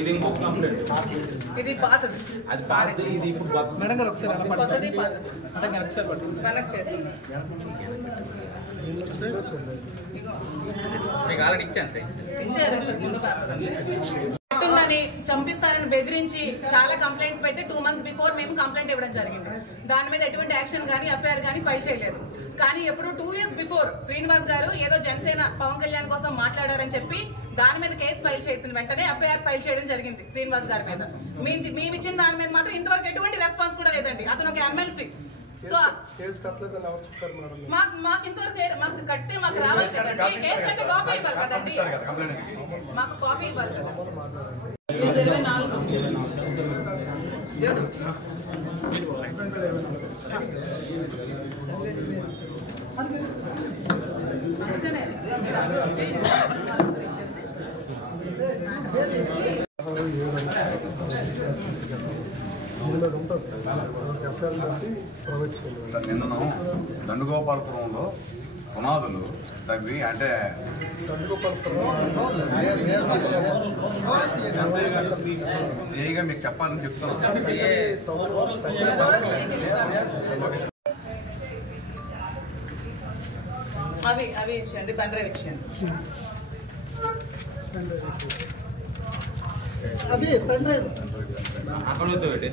ఇది ఇంకొక కంప్లైంట్. ఇది పాతది. అది పాతది. ఇది ఇప్పుడు మేడం గారు ఒకసారి అలా కొత్తది పాతది. మేడం గారు ఒకసారి పట్టుకోండి. కనెక్ట్ చేస్తాను. మీకు ఆల్రెడీ ఇచ్చాను సార్. ఇచ్చారు కింద పేపర్ ఉందని చంపిస్తారని బెదిరించి చాలా కంప్లైంట్స్ పెట్టి 2 months బిఫోర్ మేము కంప్లైంట్ ఇవ్వడం జరిగింది. దాని మీద ఎటువంటి యాక్షన్ కానీ ఎఫ్ఐఆర్ కానీ ఫైల్ చేయలేదు. కానీ ఎప్పుడు 2 years బిఫోర్ శ్రీనివాస్ గారు ఏదో జనసేన పవన్ కళ్యాణ్ కోసం మాట్లాడారని చెప్పి దాని మీద కేసు ఫైల్ చేసిన వెంటనే ఎఫ్ఐఆర్ ఫైల్ చేయడం జరిగింది శ్రీనివాస్ గారి మీద. మేము ఇచ్చిన దాని మీద మాత్రం ఇంతవరకు ఎటువంటి రెస్పాన్స్ కూడా లేదండి. అతను ఒక ఎమ్మెల్సీ. సో మాకు ఇంతవరకు మాకు కట్టే మాకు రావాల్సింది కేసు కట్టే కాపీ ఇవ్వాలి కదండి. మాకు కాపీ ఇవ్వాలి కదా. 24 అందుకనే మీరు అందరూ వచ్చేయండి. వాళ్ళందరూ ఇచ్చేసి నిన్నను దండుగోపాలపురంలో పునాదులు తవ్వి అంటే సిఐగా మీకు చెప్పాలని చెప్తున్నాను. అవి ఇచ్చేయండి. పెన్ డ్రైవ్ ఇచ్చేయండి. అక్కడ పెట్టి